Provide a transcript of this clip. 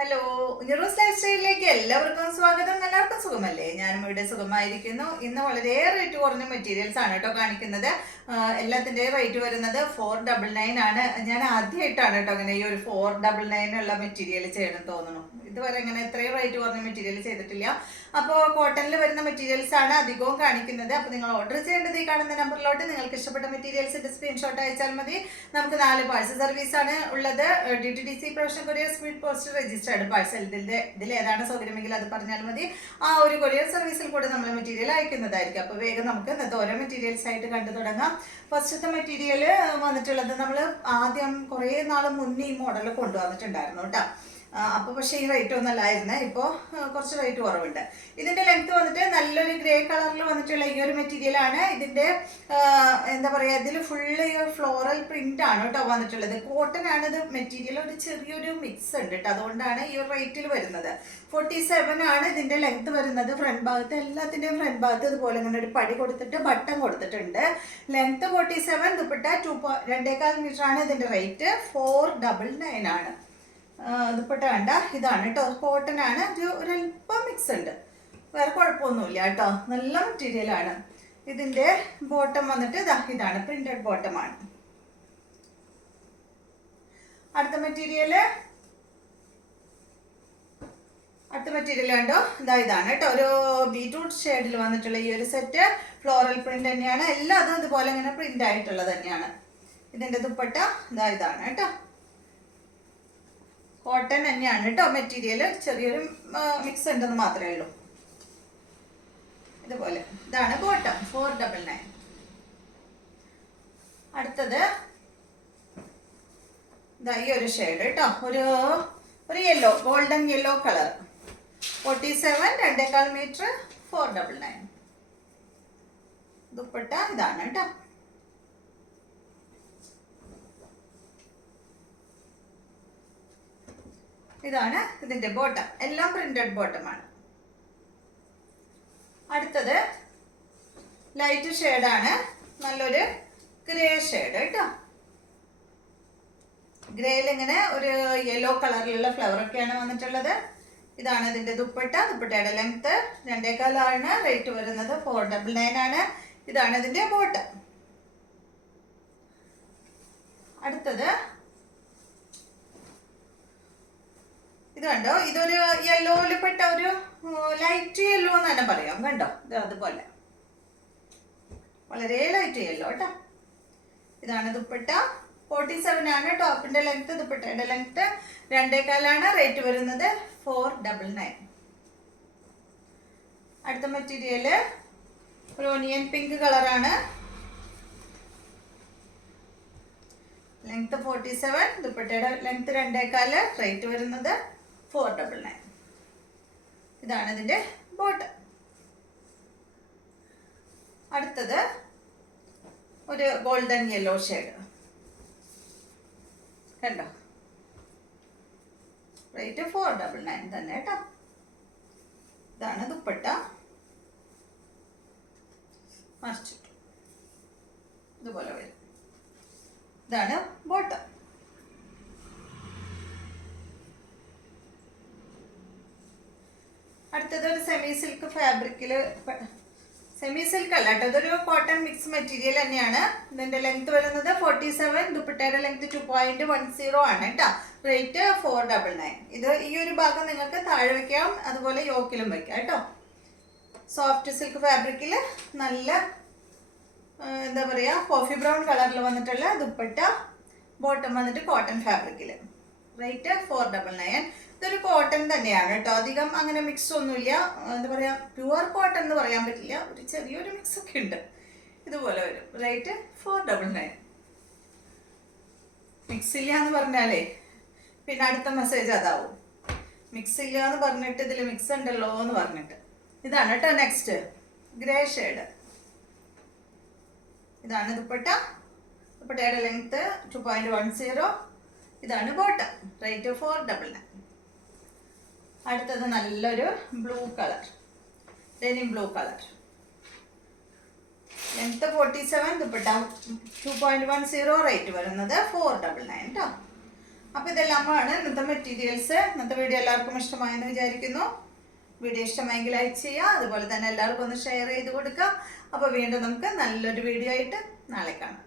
Hello, നിറൂസ് life സ്റ്റൈലിലേക്ക് എല്ലാവർക്കും സ്വാഗതം. എല്ലാവർക്കും സുഖമല്ലേ? ഞാനും ഇവിടെ സുഖമായിരിക്കുന്നു. ഇന്ന് വളരെ റേറ്റ് കുറഞ്ഞ മെറ്റീരിയൽസ് ആണ് കേട്ടോ കാണിക്കുന്നത്. എല്ലാത്തിൻ്റെയും റേറ്റ് വരുന്നത് 499 ആണ്. ഞാൻ ആദ്യമായിട്ടാണ് കേട്ടോ അങ്ങനെ ഈ ഒരു 499 ഉള്ള മെറ്റീരിയൽ ചെയ്യണം തോന്നുന്നു. ഇതുവരെ ഇങ്ങനെ ഇത്രയും റേറ്റ് കുറഞ്ഞ മെറ്റീരിയൽ ചെയ്തിട്ടില്ല. അപ്പോൾ കോട്ടണിൽ വരുന്ന മെറ്റീരിയൽസ് ആണ് അധികവും കാണിക്കുന്നത്. അപ്പോൾ നിങ്ങൾ ഓർഡർ ചെയ്യേണ്ടത് ഈ കാണുന്ന നമ്പറിലോട്ട് നിങ്ങൾക്ക് ഇഷ്ടപ്പെട്ട മെറ്റീരിയൽസിന്റെ സ്ക്രീൻഷോട്ട് അയച്ചാൽ മതി. നമുക്ക് 4 പാഴ്സൽ സർവീസ് ആണ് ഉള്ളത്. DTDC professional courier, speed post, registered parcel. ഇതിൽ ഏതാണ് സൗകര്യമെങ്കിൽ അത് പറഞ്ഞാൽ മതി. ആ ഒരു കൊറിയർ സർവീസിൽ കൂടെ നമ്മൾ മെറ്റീരിയൽ അയക്കുന്നതായിരിക്കും. അപ്പോൾ വേഗം നമുക്ക് ഇന്നത്തെ ഓരോ മെറ്റീരിയൽസ് ആയിട്ട് കണ്ടു തുടങ്ങാം. ഫസ്റ്റത്തെ മെറ്റീരിയൽ വന്നിട്ടുള്ളത് നമ്മൾ ആദ്യം കുറേ നാൾ മുന്നേ ഈ മോഡൽ കൊണ്ടുവന്നിട്ടുണ്ടായിരുന്നു കേട്ടോ. അപ്പോൾ പക്ഷേ ഈ റേറ്റ് ഒന്നും അല്ലായിരുന്നു. ഇപ്പോൾ കുറച്ച് റേറ്റ് കുറവുണ്ട്. ഇതിൻ്റെ ലെങ്ത് വന്നിട്ട് നല്ലൊരു ഗ്രേ കളറിൽ വന്നിട്ടുള്ള ഈ ഒരു മെറ്റീരിയലാണ്. ഇതിൻ്റെ എന്താ പറയുക, ഇതിൽ ഫുള്ള് ഈ ഒരു ഫ്ലോറൽ പ്രിൻ്റ് ആണ് കേട്ടോ വന്നിട്ടുള്ളത്. കോട്ടൺ ആണ് ഇത് മെറ്റീരിയൽ. ഒരു ചെറിയൊരു മിക്സ് ഉണ്ട് കേട്ടോ, അതുകൊണ്ടാണ് ഈ ഒരു റേറ്റിൽ വരുന്നത്. 47 ആണ് ഇതിൻ്റെ ലെങ്ത് വരുന്നത്. ഫ്രണ്ട് ഭാഗത്ത് എല്ലാത്തിൻ്റെയും ഫ്രണ്ട് ഭാഗത്ത് ഇതുപോലെ ഇങ്ങനെ ഒരു പടി കൊടുത്തിട്ട് ബട്ടൺ കൊടുത്തിട്ടുണ്ട്. ലെങ്ത് 47, ദുപ്പട്ട 2.25 മീറ്റർ ആണ്. ഇതിൻ്റെ റേറ്റ് 499 ആണ്. ദുപ്പട്ട വേണ്ട, ഇതാണ് കേട്ടോ, കോട്ടൺ ആണ്. ഒരല്പം മിക്സ് ഉണ്ട്, വേറെ കുഴപ്പമൊന്നുമില്ല കേട്ടോ. നല്ല മെറ്റീരിയലാണ്. ഇതിൻ്റെ ബോട്ടം വന്നിട്ട് ഇതാണ്, പ്രിന്റഡ് ബോട്ടമാണ്. അടുത്ത മെറ്റീരിയൽ കണ്ടോ, ഇതാണ് കേട്ടോ. ഒരു ബീറ്റ്റൂട്ട് ഷെയ്ഡിൽ വന്നിട്ടുള്ള ഈ ഒരു സെറ്റ് ഫ്ലോറൽ പ്രിന്റ് തന്നെയാണ്. എല്ലാം അതും ഇതുപോലെ ഇങ്ങനെ പ്രിന്റ് ആയിട്ടുള്ളത് തന്നെയാണ്. ഇതിൻ്റെ ദുപ്പട്ട ഇതാണ് കേട്ടോ, കോട്ടൺ തന്നെയാണ് കേട്ടോ മെറ്റീരിയൽ. ചെറിയൊരു മിക്സ് ഉണ്ടെന്ന് മാത്രമേ ഉള്ളൂ. ഇതുപോലെ ഇതാണ് ബോട്ടം 499. അടുത്തത് ഈ ഒരു ഷെയ്ഡ് കേട്ടോ, ഒരു yellow, golden yellow colour. 47, 2.25 metre, 499. Dupatta ഇതാണ് കേട്ടോ. ഇതാണ് ഇതിന്റെ ബോട്ടം. എല്ലാം പ്രിന്റഡ് ബോട്ടമാണ്. അടുത്തത് ലൈറ്റ് ഷെയ്ഡാണ്, നല്ലൊരു ഗ്രേ ഷെയ്ഡ് കേട്ടോ. ഗ്രേയിൽ ഇങ്ങനെ ഒരു യെല്ലോ കളറിലുള്ള ഫ്ലവർ ഒക്കെയാണ് വന്നിട്ടുള്ളത്. ഇതാണ് ഇതിന്റെ ദുപ്പട്ട. ദുപ്പട്ടയുടെ ലെങ്ത് 2.25 ആണ്. റേറ്റ് വരുന്നത് 499 ആണ്. ഇതാണ് ഇതിന്റെ ബോട്ടം. അടുത്തത് ഇത് കണ്ടോ, ഇതൊരു യെല്ലോയിൽ പെട്ട ഒരു ലൈറ്റ് യെല്ലോ എന്ന് തന്നെ പറയാം. കണ്ടോ, ഇത് അതുപോലെ വളരെ ലൈറ്റ് യെല്ലോ കേട്ടോ. ഇതാണ് ദുപ്പട്ട. 47 ആണ് ടോപ്പിന്റെ ലെങ്ത്. ദുപ്പട്ടയുടെ ലെങ്ത് 2.25 ആണ്. റേറ്റ് വരുന്നത് 499. അടുത്ത മെറ്റീരിയല് ഒരു ഓണിയൻ പിങ്ക് കളറാണ്. ലെങ്ത് 47, ദുപ്പട്ടയുടെ ലെങ്ത് 2.25. റേറ്റ് വരുന്നത് 499. ഇതാണ് ഇതിന്റെ ബോട്ടം. അടുത്തത് ഒരു ഗോൾഡൻ യെല്ലോ ഷെയ്ഡ് കണ്ടോ. റേറ്റ് 499 തന്നെ കേട്ടോ. ഇതാണ് ദുപ്പട്ട. മറിച്ചിട്ടു ഇതുപോലെ വരും. ഇതാണ് ബോട്ടം. അടുത്തത് ഒരു സെമി സിൽക്ക് ഫാബ്രിക്കിൽ, സെമി സിൽക്ക് അല്ല കേട്ടോ, ഇതൊരു കോട്ടൺ മിക്സ് മെറ്റീരിയൽ തന്നെയാണ്. ഇതിന്റെ ലെങ്ത് വരുന്നത് 47, ദുപ്പട്ടയുടെ ലെങ്ത് 2.10 ആണ് കേട്ടോ. റേറ്റ് 499. ഇത് ഈ ഒരു ഭാഗം നിങ്ങൾക്ക് താഴെ വെക്കാം, അതുപോലെ യോക്കിലും വെക്കാം കേട്ടോ. സോഫ്റ്റ് സിൽക്ക് ഫാബ്രിക്കിൽ നല്ല എന്താ പറയുക, കോഫി ബ്രൗൺ കളറിൽ വന്നിട്ടുള്ള ദുപ്പട്ട. ബോട്ടം വന്നിട്ട് കോട്ടൺ ഫാബ്രിക്കിൽ. റേറ്റ് 499. ഇതൊരു കോട്ടൺ തന്നെയാണ് കേട്ടോ. അധികം അങ്ങനെ മിക്സ് ഒന്നുമില്ല. എന്താ പറയുക, പ്യുവർ കോട്ടൺ എന്ന് പറയാൻ പറ്റില്ല, ഒരു ചെറിയൊരു മിക്സ് ഒക്കെ ഉണ്ട്. ഇതുപോലെ വരും. റേറ്റ് 499. മിക്സ് ഇല്ല എന്ന് പറഞ്ഞാലേ പിന്നെ അടുത്ത മെസ്സേജ് അതാവും, മിക്സ് ഇല്ല എന്ന് പറഞ്ഞിട്ട് ഇതിൽ മിക്സ് ഉണ്ടല്ലോ എന്ന് പറഞ്ഞിട്ട്. ഇതാണ് കേട്ടോ നെക്സ്റ്റ് ഗ്രേ ഷെയ്ഡ്. ഇതാണ് ദുപ്പട്ട. ദുപ്പട്ടയുടെ ലെങ്ത് 2.10. ഇതാണ് ബോട്ടം. റേറ്റ് 499. അടുത്തത് നല്ലൊരു blue colour, denim blue colour. Length 47, dupatta 2.10. Rate വരുന്നത് 499 കേട്ടോ. അപ്പോൾ ഇതെല്ലാമാണ് ഇന്നത്തെ മെറ്റീരിയൽസ്. ഇന്നത്തെ വീഡിയോ എല്ലാവർക്കും ഇഷ്ടമായെന്ന് വിചാരിക്കുന്നു. വീഡിയോ ഇഷ്ടമായെങ്കിൽ ലൈക്ക് ചെയ്യുക, അതുപോലെ തന്നെ എല്ലാവർക്കും ഒന്ന് ഷെയർ ചെയ്ത് കൊടുക്കുക. അപ്പോൾ വീണ്ടും നമുക്ക് നല്ലൊരു വീഡിയോ ആയിട്ട് നാളെ കാണാം.